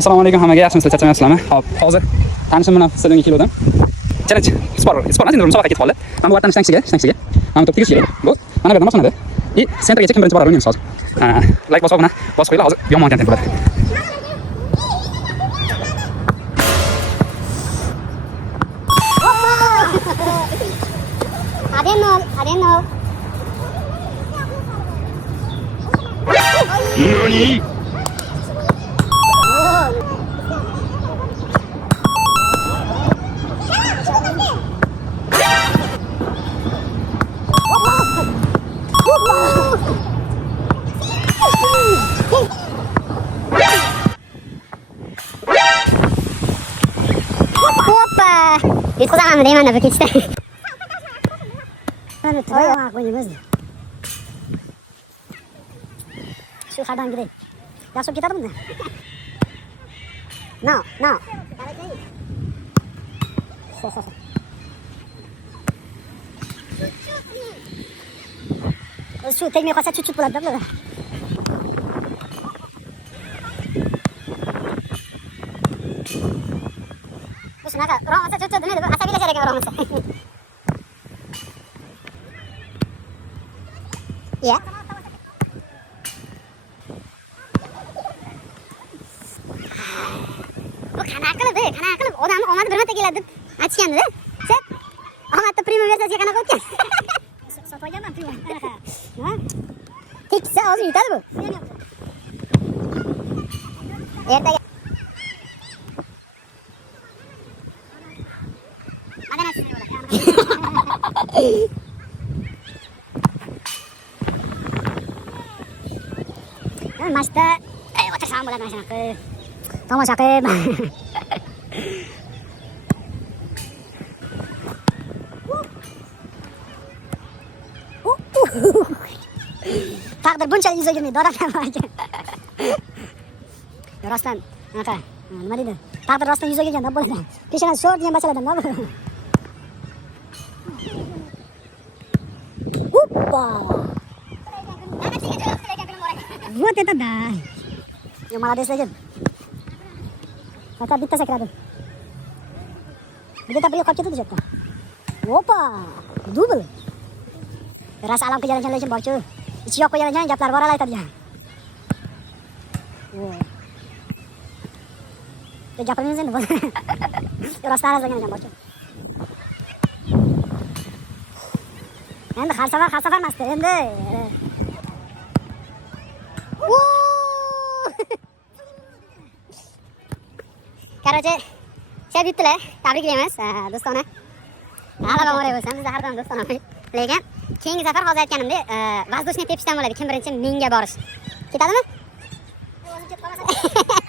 Assalomu alaykum hammaga, yaxshimisizlar, charchamayapsizlarmi? Hop, hozir tanishim bilan stadionga keldim. Challenge, sport endi musobaqa ketib qoldi. Mana bu yerdan ishlangishiga. Mana to'p tegish kerak. Bo'l. Mana bu yerdan boshlanadi. Sentrgacha kim birinchi boradi o'ynaymiz hozir. Like bosib buni, bosib qo'yinglar, hozir yomon kontent bo'ladi. Adenol. NANI?! Hoppa! Yutqizamami deyman-da bu ketishda. Mana to'g'ri qo'yamiz. Shu xadan giray. Yaxshi ketadi bunda. No. Shu tegmay qolsa chut bo'ladi-da bular. Bu shunaqa, uramasa chut demaydi, bu asabiylashar ekan uramasa. Ya. Bu qanaqa qilib odamni omadi bir marta keladi deb aytishganda-da. Sen omadni prima versiyasiga qanaqa o'tgan? Sotib olganman prima. Ha? Teksa hozir yutadi bu. Ertaga Mashta, o'tirsam bo'ladi mana shunaqa. Tomosha qilib. Taqdir bunchalik yuzaga kelmaydi, odamlar bor ekan. Rostdan, anaqa, nima deydi? Taqdir rostdan yuzaga kelganda bo'ladi. Peshonasi sho'r degan masaladan-da bu. Hoppa! Вот это да. Я молодец lekin. Faqat bitta sakradi. Bitta tabir yo'qolib ketdi jetda. Opa! Dubl. Ras alam qilgan lekin borchu. Ichi yo'q qo'ygan gaplar bor aytadigan. Bu gapimiz endi bu. Rostdan azlagan borchu. Endi har safar emasdi. Endi Короче, sen yutdilar. Tabriklaymiz, do'stona. G'alaba mo'ray bo'lsin, bizda har doim do'stona. Lekin keyingi safar hozir aytganimdek, vazdushni tepishdan bo'ladi. Kim birinchi menga borish. Ketadimi? O'zim ketib qolmasin.